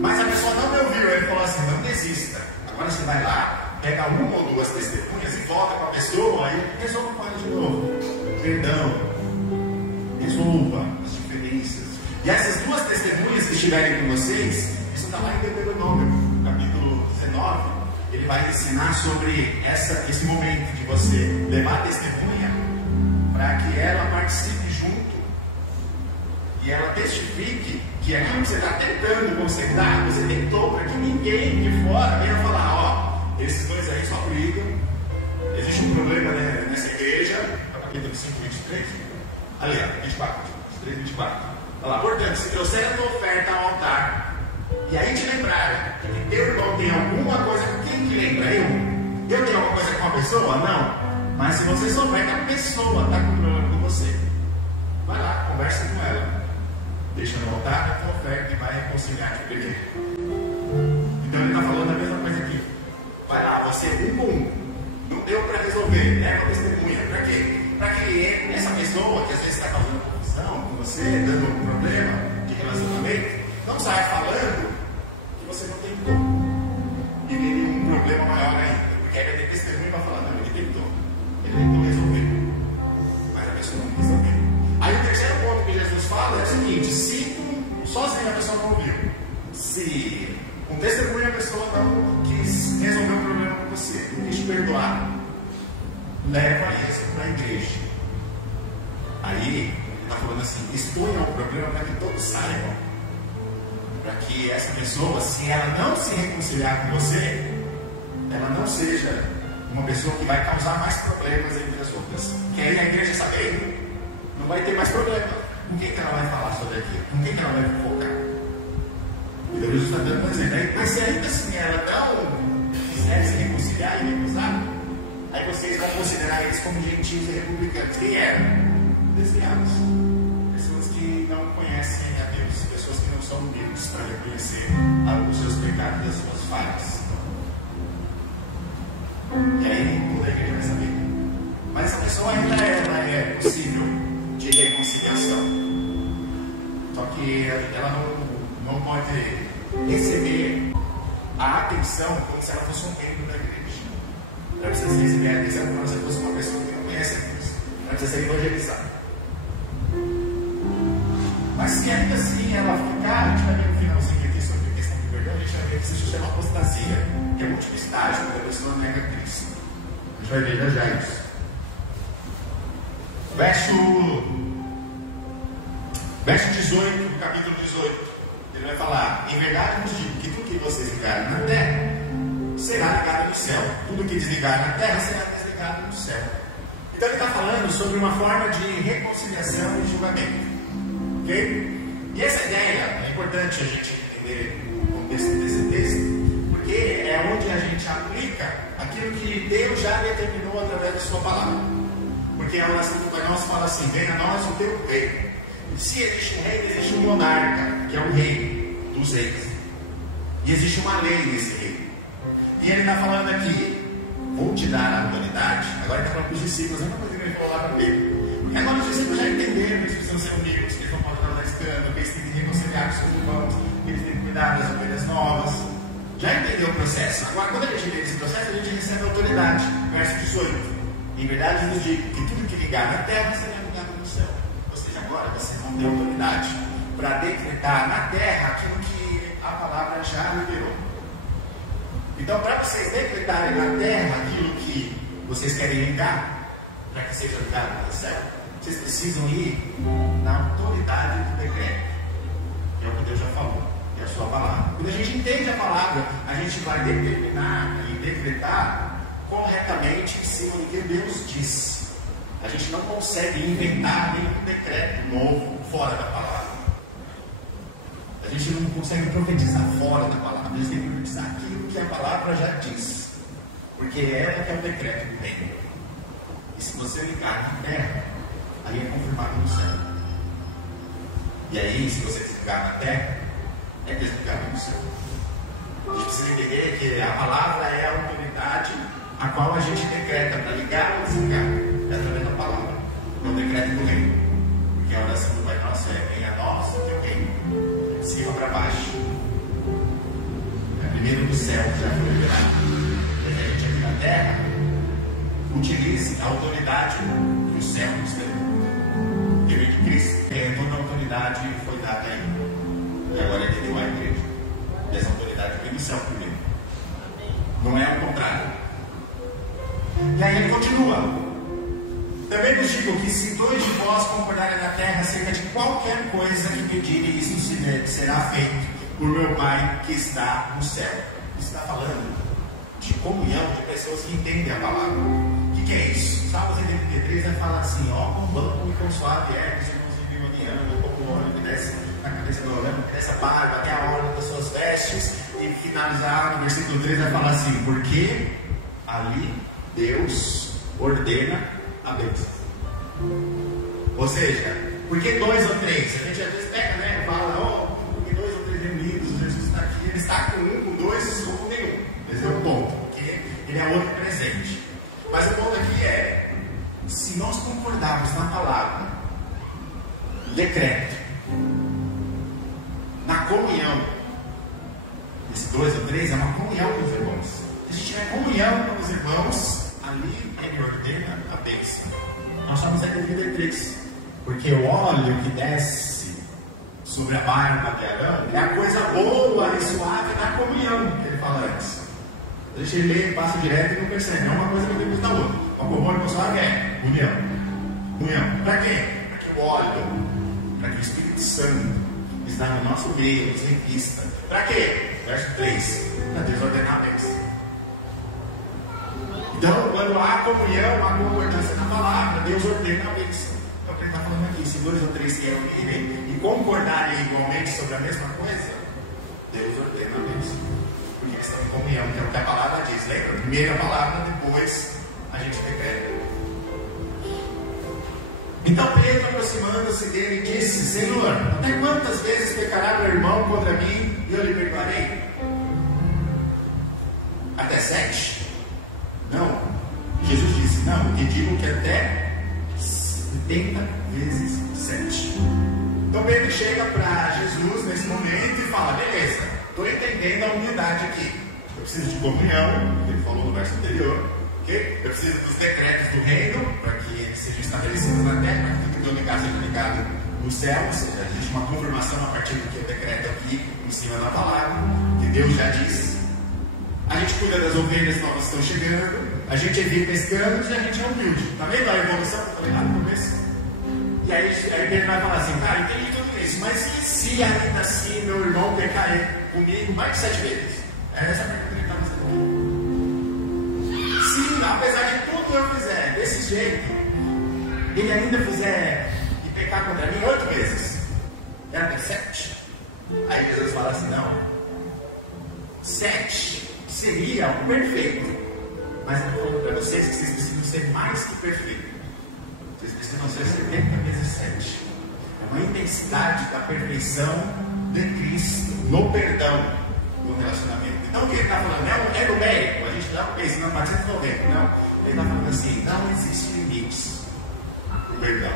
Mas a pessoa não me ouviu. Ele falou assim: não desista. Agora você vai lá, pega uma ou duas testemunhas e volta com a pessoa e resolva com ela de novo. Perdão. Resolva as diferenças. E essas duas testemunhas que estiverem com vocês, isso está lá em Deuteronômio, capítulo 19. Ele vai ensinar sobre esse momento de você levar a testemunha para que ela participe junto e ela testifique que aquilo que você está tentando consertar, você tentou para que ninguém de fora venha falar: ó, esses dois aí só brigam, existe um problema, né, nessa igreja. Capítulo 5, 23, ali ó, 24, 23, 24. Olha lá: portanto, se trouxeram a tua oferta ao altar e aí te lembraram que teu irmão tem alguma coisa com quem te lembra? Eu tenho alguma coisa com uma pessoa? Não. Mas se você souber que a pessoa está com problema com você, vai lá, conversa com ela, deixa no altar a tua oferta e vai reconciliar com ele. Então ele está falando a mesma coisa aqui. Vai lá, você não deu para resolver, leva a testemunha. Para quê? Para que essa pessoa que às vezes está causando confusão com você, dando um problema de relacionamento, não saia falando que você não tentou. E tem um problema maior ainda, porque aí vai ter testemunho e vai falar: não, ele tentou resolver, mas a pessoa não resolveu. Aí o terceiro ponto que Jesus fala é o seguinte: se sozinho a pessoa não ouviu, se com testemunho a pessoa não quis resolver o problema com você, não quis te perdoar, leva isso para a igreja. Aí, ele está falando assim, exponha o problema para que todos saibam. Para que essa pessoa, se ela não se reconciliar com você, ela não seja uma pessoa que vai causar mais problemas entre as outras. Porque aí a igreja sabendo, não vai ter mais problema. Com quem que ela vai falar sobre aquilo? Com quem que ela vai focar? E Deus está dando um exemplo. Mas se ainda assim ela não quiser se reconciliar e recusar, aí vocês vão considerar eles como gentios e republicanos. Quem eram? Desviados. Pessoas que não conhecem a Deus. Pessoas que não são humildes para reconhecer os seus pecados e as suas falhas. E aí toda a igreja vai saber. Mas essa pessoa ainda ela é possível de reconciliação. Só que ela não pode receber a atenção como se ela fosse um membro da igreja. Ela precisa receber a atenção como se fosse uma pessoa que não conhece a Deus. Ela precisa ser evangelizada. Mas se ainda assim ela ficar, a gente vai ver no finalzinho aqui sobre a questão de perdão, a gente vai ver que isso chama apostasia, que é o último estágio quando a pessoa nega Cristo. A gente vai ver já isso. Verso 18, capítulo 18, ele vai falar: em verdade vos digo que tudo que vocês ligarem na terra será ligado no céu, tudo que desligarem na terra será desligado no céu. Então ele está falando sobre uma forma de reconciliação e julgamento. Okay? E essa ideia é importante a gente entender o contexto desse texto, porque é onde a gente aplica aquilo que Deus já determinou através da sua palavra. Porque a oração do Pai Nosso fala assim: venha a nós o teu reino. Se existe um reino, existe um monarca, que é o rei dos reis. E existe uma lei nesse reino. E ele está falando aqui: vou te dar a autoridade. Agora ele está falando para os discípulos, não coisa que ele falou lá para Pedro. Porque agora os discípulos já entenderam que eles precisam ser humildes, que eles não podem estar lá escândalo, que eles têm que reconciliar com seus irmãos, que eles têm que cuidar das ovelhas novas. Já entendeu o processo? Agora, quando a gente entende esse processo, a gente recebe a autoridade. Verso 18. Em verdade, nos digo que tudo que ligar na terra será ligado no céu. Ou seja, agora vocês vão ter autoridade para decretar na terra aquilo que a palavra já liberou. Então, para vocês decretarem na terra aquilo que vocês querem ligar, para que seja ligado no céu, vocês precisam ir na autoridade do decreto, que é o que Deus já falou, que é a sua palavra. Quando a gente entende a palavra, a gente vai determinar e decretar corretamente em cima do que Deus diz. A gente não consegue inventar nenhum decreto novo fora da palavra. A gente não consegue profetizar fora da palavra. A gente tem que profetizar aquilo que a palavra já diz, porque ela que é o decreto do reino. E se você ligar na terra, aí é confirmado no céu. E aí, se você desligar na terra, é desligado no céu. A gente precisa entender que a palavra é a autoridade a qual a gente decreta para ligar ou desligar, é através da palavra. É o decreto do reino. Porque a oração do Pai Nosso é: venha a nós o teu reino, de cima para baixo. É primeiro do céu que já foi liberado. E a gente aqui na terra utilize a autoridade que o céu nos deu. Porque veio de Cristo, toda a autoridade foi dada a ele. E agora ele deu à igreja. E essa autoridade vem do céu primeiro. Não é o contrário. E aí ele continua: também vos digo que se dois de vós concordarem na terra acerca de qualquer coisa que pedirem, isso será feito por meu Pai que está no céu. Isso está falando de comunhão de pessoas que entendem a palavra. O que é isso? Salmos 83 vai falar assim: ó, com banco e com suave é, que os irmãos viviam uniando, como o óleo que desce na cabeça do homem, que desce a barba até a orla das suas vestes. E finalizar no versículo 3 vai falar assim: porque ali Deus ordena a bênção. Ou seja, porque dois ou três, a gente às vezes pega, né? Fala, oh, porque dois ou três reunidos, Jesus está aqui, ele está com um, com dois ou com nenhum. Esse é o ponto, porque ele é onipresente. Mas o ponto aqui é: se nós concordarmos na palavra, decreto, na comunhão, esses dois ou três é uma comunhão com os irmãos. Se a gente tiver comunhão com os irmãos, ali ele ordena a bênção. Nós chamamos aqui de 33, porque o óleo que desce sobre a barba de Arão é a coisa boa e suave da comunhão, que ele fala antes. A gente lê, passa direto e não percebe, é uma coisa que depois da outra. Alcohol sabe é união. União. Para quê? Para que o óleo, para que o Espírito Santo está no nosso meio, nos revista. Para quê? Verso 3. Para Deus ordenar a bênção. Então, quando há comunhão, há concordância na palavra, Deus ordena a bênção. É o que ele está falando aqui. Se 2 ou 3 se reunirem e concordarem igualmente sobre a mesma coisa, Deus ordena a bênção. Porque eles estão em comunhão, que é o que a palavra diz. Lembra? Primeiro a palavra, depois a gente decreta. Então Pedro, aproximando-se dele, disse: Senhor, até quantas vezes pecará meu irmão contra mim e eu lhe perdoarei? Até 7? Não. Jesus disse: não, te digo que até 70 vezes 7. Então Pedro chega para Jesus nesse momento e fala: beleza, estou entendendo a unidade aqui. Eu preciso de comunhão, que ele falou no verso anterior. Okay? Eu preciso dos decretos do reino, para que eles sejam estabelecidos na terra, para que tudo que eu ligar seja ligado no céu. Ou seja, existe uma confirmação a partir do que eu decreto aqui, em cima da palavra, que Deus já disse. A gente cuida das ovelhas novas que estão chegando, a gente evita escândalos e a gente é humilde. Está vendo a evolução que eu falei lá no começo? E aí Pedro vai falar assim: cara, entendi tudo isso, mas e se ainda assim meu irmão pecar comigo mais de 7 vezes? É essa a pergunta que ele está fazendo. Se, apesar de tudo eu fizer desse jeito, ele ainda fizer e pecar contra mim 8 vezes, é até 7? Aí Jesus fala assim: não, 7 seria o perfeito, mas eu estou falando para vocês que vocês precisam ser mais que perfeitos. Vocês precisam ser 70 vezes 7. É uma intensidade da perfeição de Cristo no perdão, no relacionamento. Então o que ele está falando é numérico. A gente dá um peso, não, 490. Não, ele está falando assim: não existe limites para o perdão.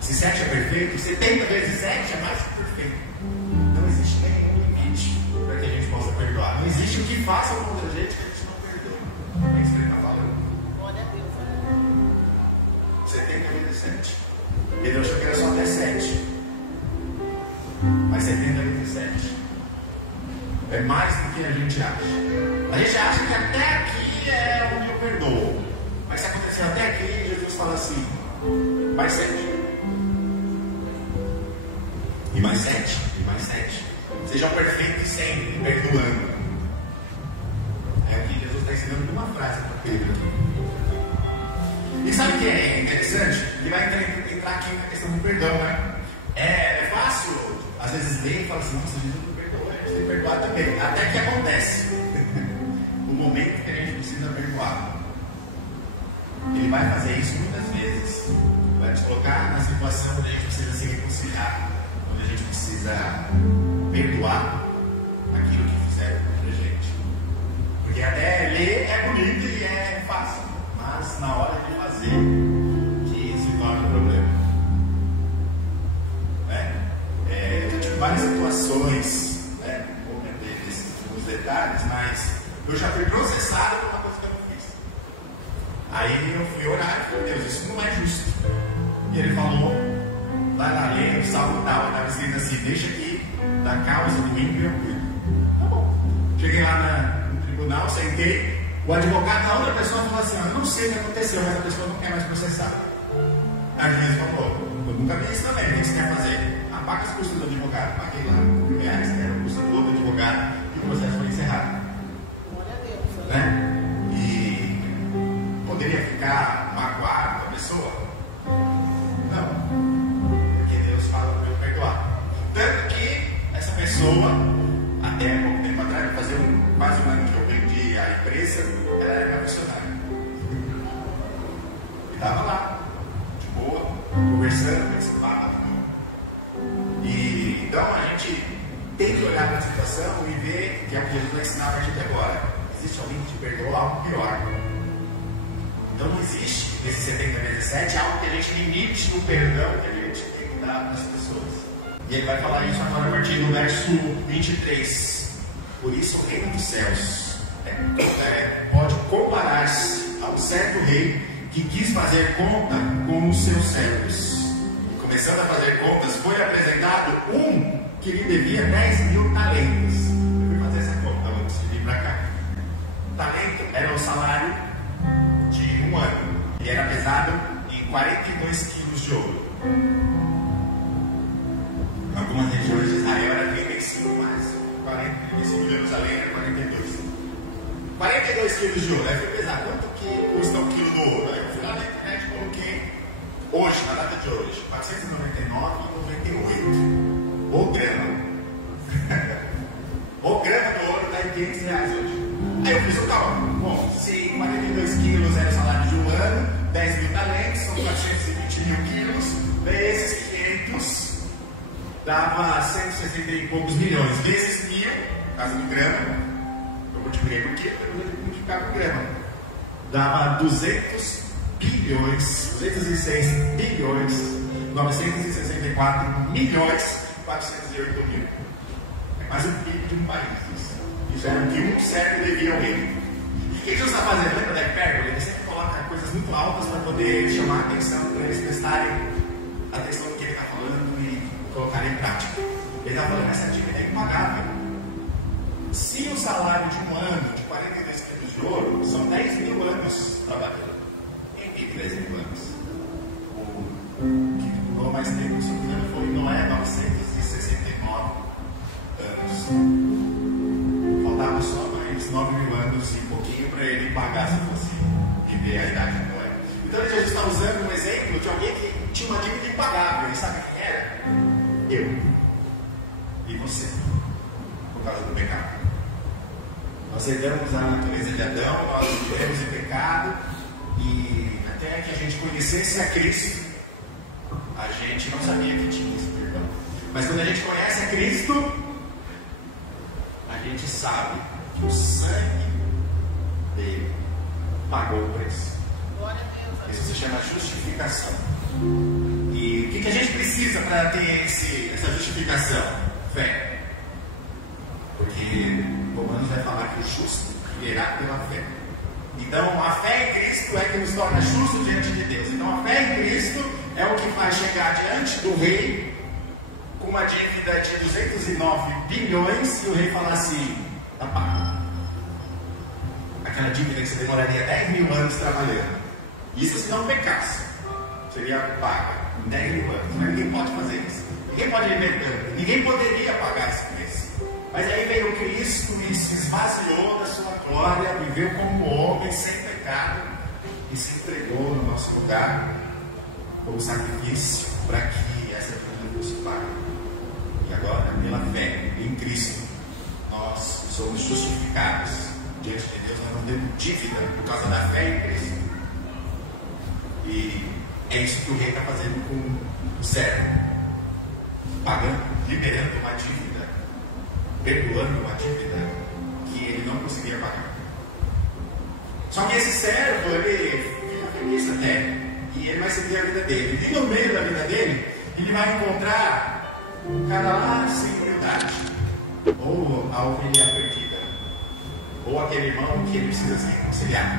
Se 7 é perfeito, 70 vezes 7 é mais que perfeito. Não existe nenhum limite para que a gente possa perdoar. Não existe o que faça contra a gente que a gente não perdoa. É isso que ele está falando. Glória a Deus. 70 vezes 7. Ele achou que era só até 7. Mas 70 vezes 7 é mais do que a gente acha. A gente acha que até aqui é onde eu perdoo. Mas se acontecer até aqui, Jesus fala assim: mais 7. E mais 7. E mais 7. Sejam perfeitos sempre, perdoando. É o que Jesus está ensinando numa frase para Pedro aqui. E sabe o que é interessante? Ele vai entrar aqui na questão do perdão, né? É fácil, às vezes, ler e falar assim: nossa, Jesus não perdoa, a gente tem que perdoar também. Até que acontece o momento que a gente precisa perdoar. Ele vai fazer isso muitas vezes. Vai te colocar na situação onde a gente precisa se reconciliar, onde a gente precisa perdoar aquilo que fizeram contra a gente. Porque até ler é bonito e é fácil, mas na hora de fazer que se torna um problema. Várias situações, né? Não vou meter nos detalhes, mas eu já fui processado por uma coisa que eu não fiz. Aí eu fui orar e falei: Deus, isso não é justo. E ele falou, lá na lei, o salmo tal, estava escrito assim: deixa aqui da causa do ímpio eu cuido. Tá bom. Cheguei lá no tribunal, sentei, o advogado, a outra pessoa falou assim: eu não sei o que aconteceu, mas a pessoa não quer mais processar. Aí o juiz falou: eu nunca vi isso também, o que você quer fazer? Paga as custas do advogado. Paguei lá R$1.000, que era o custo do outro advogado, e o processo foi encerrado. Glória a Deus. Né? E poderia ficar magoado com a pessoa? Não. Porque Deus fala para eu perdoar. Tanto que essa pessoa, até pouco tempo atrás, fazia quase um ano que eu vendi a empresa, ela era minha funcionária. E estava lá, de boa, conversando, participava. E então a gente tem que olhar para a situação e ver que é o que Jesus vai ensinar a partir de agora. Existe alguém que te perdoa algo pior. Então não existe nesse 70 vezes 7 algo que a gente limite o perdão que a gente tem que dar para as pessoas. E ele vai falar isso agora a partir do verso 23. Por isso o reino dos céus pode comparar-se ao certo rei que quis fazer conta com os seus servos. Começando a fazer contas, foi apresentado um que lhe devia 10.000 talentos. Eu fui fazer essa conta antes de vir para cá. Talento era o salário 42 quilos de ouro. Aí eu fui pesar, quanto que custa um quilo do ouro? Aí eu fui lá na internet e coloquei, hoje, na data de hoje, R$ 499,98. O grama. O grama do ouro está em R$500 hoje. Aí eu fiz o cálculo. Bom, se 42 quilos era o salário de um ano, 10 mil talentos, são 420 mil quilos, vezes 500, dava 160 e poucos milhões. Vezes 1000, por causa do grama, eu multipliquei por quilo, depois eu multiplicar por grama. Dava 200 bilhões, 206 bilhões, 964 milhões, 408 mil. É quase o PIB de um país. Isso era o que um século devia ao reino. O que Jesus está fazendo? Lembra da hipérbole? Ele sempre coloca coisas muito altas para poder chamar a atenção, para eles prestarem atenção no que ele está falando e colocar em prática. Ele está falando, essa dívida é impagável. Se o salário de um ano de 42 quilos de ouro são 10 mil anos trabalhando, quem vive 10 mil anos? O que durou mais tempo, se não me engano, foi Noé, 969 anos. Faltava só mais 9 mil anos e um pouquinho para ele pagar se fosse viver a idade de Noé. Então Jesus está usando um exemplo de alguém que tinha uma dívida impagável. E sabe quem era? Eu e você, por causa do pecado. Nós herdamos a natureza de Adão, nós vivemos em pecado, e até que a gente conhecesse a Cristo, a gente não sabia que tinha esse perdão. Mas quando a gente conhece a Cristo, a gente sabe que o sangue dele pagou o preço. Glória a Deus. Isso se chama justificação. E o que a gente precisa para ter essa justificação? Fé. Porque Romanos vai falar que o justo viverá pela fé. Então a fé em Cristo é que nos torna justos diante de Deus. Então a fé em Cristo é o que faz chegar diante do rei com uma dívida de 209 bilhões e o rei falar assim, tá pago. Aquela dívida que você demoraria 10 mil anos trabalhando. Isso se não pecasse. Seria paga em 10 mil anos. Mas ninguém pode fazer isso. Ninguém poderia pagar esse preço. Mas aí veio Cristo e se esvaziou da sua glória, viveu como homem, sem pecado, e se entregou no nosso lugar como sacrifício para que essa dívida fosse paga. E agora, pela fé em Cristo, nós somos justificados diante de Deus. Nós não temos dívida por causa da fé em Cristo. E é isso que o rei está fazendo com o servo, pagando, liberando uma dívida, perdoando uma dívida que ele não conseguia pagar. Só que esse servo, ele fica feliz até, e ele vai seguir a vida dele. E no meio da vida dele, ele vai encontrar um cara lá sem humildade, ou a ovelha perdida, ou aquele irmão que ele precisa se reconciliar.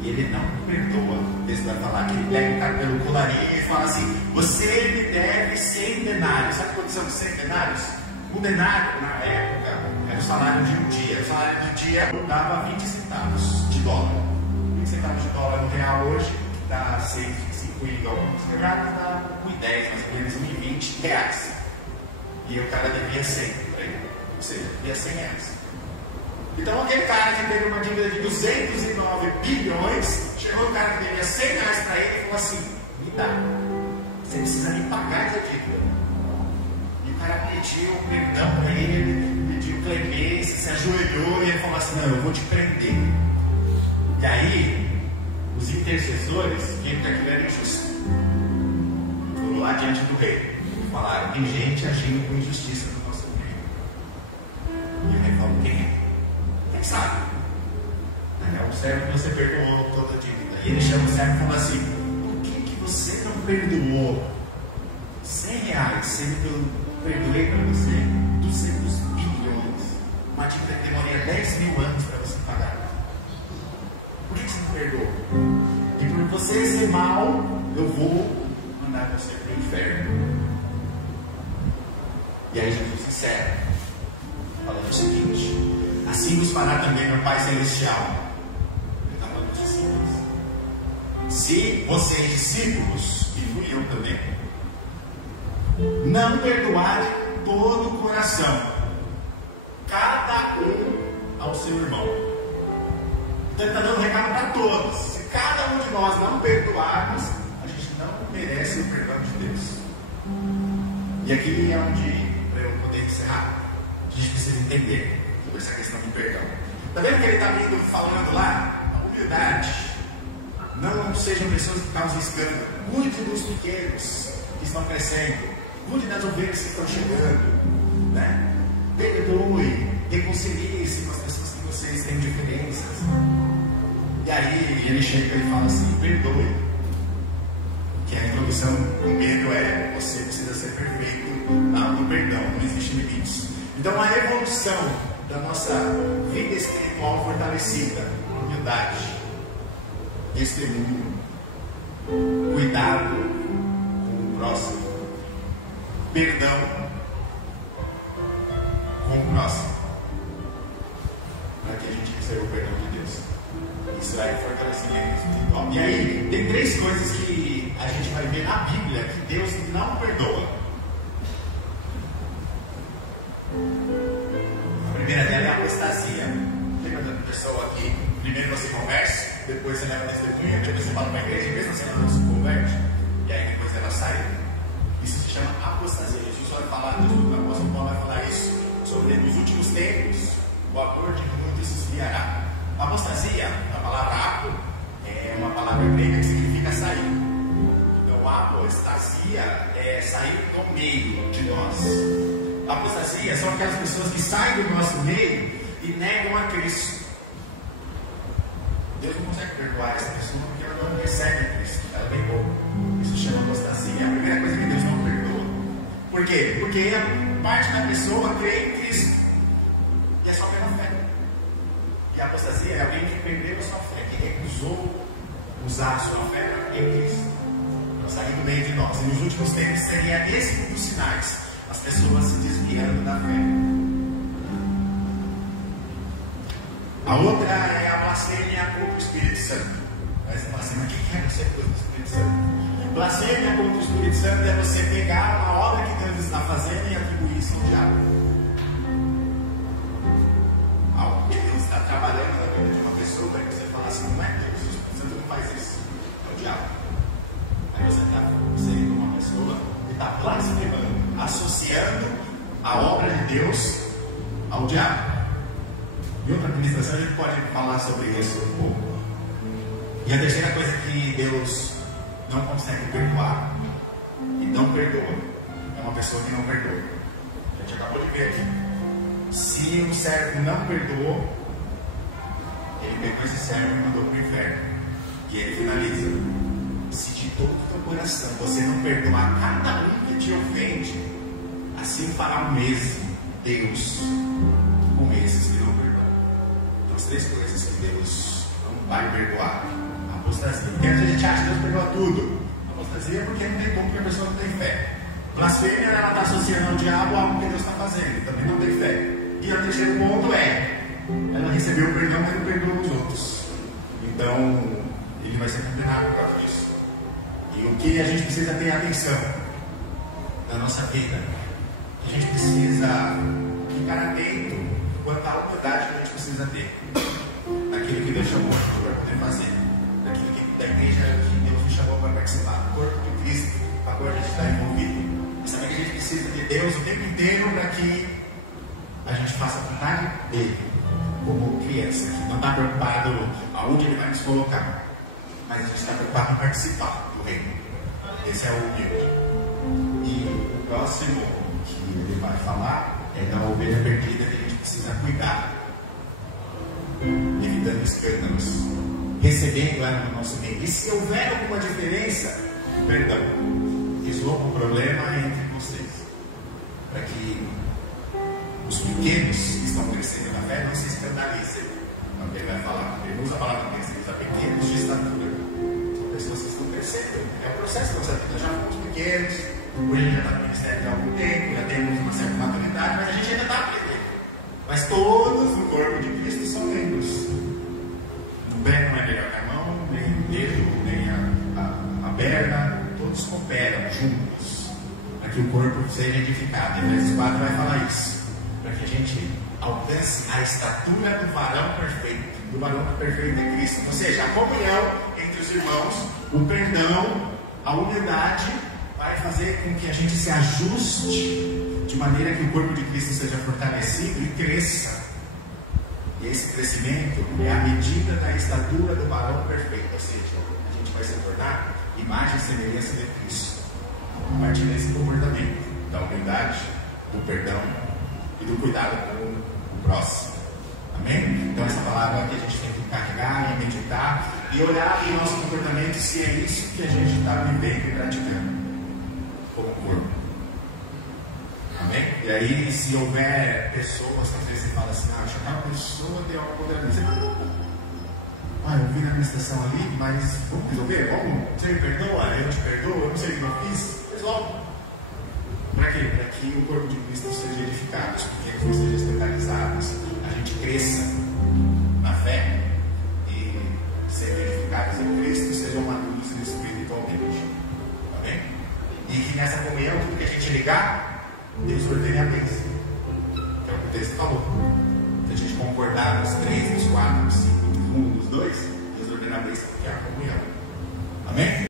E ele não perdoa. Deus vai falar que ele pega o cara pelo colarinho e fala assim: você me deve 100 denários. Sabe quantos são 100 denários? Um denário na época era o salário de um dia. O salário de um dia dava 20 centavos de dólar. 20 centavos de dólar no real hoje dá 5 e alguns quebrados, dá 1,10, mais ou menos 1,20 reais. E o cara devia 100 para ele. Ou seja, devia 100 reais. Então aquele cara que teve uma dívida de 209 bilhões, chegou o cara que devia 100 reais para ele e falou assim: me dá, você precisa me pagar essa dívida. E o cara pediu perdão para ele, pediu clemência, se ajoelhou e ele falou assim: não, eu vou te prender. E aí os intercessores viram que aquilo era injusto, foram lá diante do rei e falaram: tem gente agindo com injustiça no nosso reino. E o rei falou: quem é? Sabe? É um servo que você perdoou toda a dívida. E ele chama o servo e fala assim: por que você não perdoou 100 reais, sendo que eu perdoei para você 200 bilhões? Uma dívida que demoraria 10 mil anos para você pagar. Por que você não perdoou? E por você ser mal, eu vou mandar você para o inferno. E aí Jesus sincero, falando o seguinte: assim nos fará também meu Pai Celestial. Ele está falando de discípulos. Se vocês, discípulos, e fui eu também, não perdoarem todo o coração, cada um ao seu irmão. Então ele está dando um recado para todos. Se cada um de nós não perdoarmos, a gente não merece o perdão de Deus. E aqui é onde, para eu poder encerrar, a gente precisa entender sobre essa questão do perdão. Está vendo que ele está vindo falando lá? A humildade. Não sejam pessoas que causam escândalo. Cuide dos pequenos que estão crescendo. Cuide das ovelhas que estão chegando. Né? Perdoe. Reconcilie-se com as pessoas que vocês têm diferenças. E aí ele chega e fala assim: perdoe. Que a introdução do medo é: você precisa ser perfeito no perdão, não existe limites. Então a evolução da nossa vida espiritual fortalecida: humildade, testemunho, cuidado com o próximo, perdão com o próximo, para que a gente receba o perdão de Deus. Isso é fortalecimento espiritual. E aí tem 3 coisas que a gente vai ver na Bíblia que Deus não perdoa. A primeira dela é a apostasia. Lembra da pessoa que primeiro você conversa, depois você leva testemunha, depois você fala para a igreja, e mesmo assim ela não se converte, e aí depois ela sai. Isso se chama apostasia. Jesus vai falar, o apóstolo Paulo vai falar isso sobre nos últimos tempos, o amor de muitos se esfriará. Apostasia, a palavra apo, é uma palavra grega que significa sair. Então, apostasia é sair no meio de nós. Apostasia são aquelas pessoas que saem do nosso meio e negam a Cristo. Deus não consegue perdoar essa pessoa porque ela não recebe Cristo, ela negou. Isso chama apostasia. É a primeira coisa que Deus não perdoa. Por quê? Porque a parte da pessoa crê em Cristo, que é só pela fé. E a apostasia é alguém que perdeu a sua fé, que recusou usar a sua fé em Cristo, para sair do meio de nós. E nos últimos tempos seria esse um dos sinais: as pessoas se desviando da fé. A outra é a blasfêmia contra o Espírito Santo. Mas blasfêmia, o que é você contra o Espírito Santo? Blasfêmia contra o Espírito Santo é você pegar uma obra que Deus está fazendo e atribuir isso ao diabo. Algo que Deus está trabalhando na vida de uma pessoa, para que você fala assim: não é Deus, o Espírito Santo não faz isso, é o diabo. Aí você está sendo uma pessoa que está blasfemando, associando a obra de Deus ao diabo. Em outra administração a gente pode falar sobre isso um pouco. E a terceira coisa que Deus não consegue perdoar e não perdoa é uma pessoa que não perdoa. A gente acabou de ver aqui. Se um servo não perdoou, ele pegou esse servo e mandou para o inferno. E ele finaliza: se de todo o teu coração você não perdoar cada um que te ofende, assim fará o mesmo Deus com esses que não perdoam. Então, as 3 coisas que Deus não vai perdoar: a apostasia. Porque às vezes a gente acha que Deus perdoa tudo. A apostasia é porque não tem como, porque a pessoa não tem fé. Blasfêmia, ela está associando ao diabo algo que Deus está fazendo, também não tem fé. E o terceiro ponto é: ela recebeu o perdão, mas não perdoou os outros. Então, ele vai ser condenado por causa disso. E o que a gente precisa ter atenção na nossa vida, a gente precisa ficar atento quanto à humildade que a gente precisa ter naquilo que Deus chamou a gente para poder fazer, naquilo que da igreja que Deus nos chamou para participar, do corpo de Cristo, para a gente estar envolvido. E saber que a gente precisa de Deus o tempo inteiro para que a gente faça a vontade dele, como criança, que não está preocupado aonde ele vai nos colocar, mas a gente está preocupado em participar do reino. Esse é o humilde. E o próximo que ele vai falar é da ovelha perdida, que a gente precisa cuidar, evitando escândalos, recebendo ela no nosso meio. E se houver alguma diferença, perdão, resolva o problema entre vocês, para que os pequenos que estão crescendo na fé não se escandalizem. Então, ele vai falar, ele usa a palavra crescer, ele usa pequenos de estatura. São pessoas que estão crescendo. É um processo da nossa vida. Já fomos pequenos, hoje a gente já está no ministério há algum tempo, já temos uma certa maturidade, mas a gente ainda está aprendendo. Mas todos no corpo de Cristo são membros. O pé não é melhor que a mão, nem o dedo, nem a perna, todos cooperam juntos para que o corpo seja edificado. Efésios 4 vai falar isso, para que a gente alcance a estatura do varão perfeito, do varão perfeito é Cristo. Ou seja, a comunhão entre os irmãos, o perdão, a unidade, vai fazer com que a gente se ajuste de maneira que o corpo de Cristo seja fortalecido e cresça. E esse crescimento é a medida da estatura do varão perfeito. Ou seja, a gente vai se tornar imagem e semelhança de Cristo a partir desse comportamento da humildade, do perdão e do cuidado com o próximo. Amém? Então essa palavra que a gente tem que carregar e meditar e olhar em nosso comportamento se é isso que a gente está vivendo e praticando como corpo. Amém? E aí, se houver pessoas que às vezes você fala assim, acho que aquela pessoa tem algo contra mim. Eu vi na minha estação ali, mas vamos resolver? Vamos? Você me perdoa? Eu te perdoo? Eu não sei o que eu fiz? Resolve. Para quê? Para que o corpo de Cristo seja edificado, que a gente seja especializado, a gente cresça na fé e seja edificados em Cristo e sejam maduros espiritualmente. Amém? E que nessa comunhão, tudo que a gente ligar, Deus ordene a bênção. Que é o que o texto falou. Se a gente concordar nos 3, nos 4, nos 5.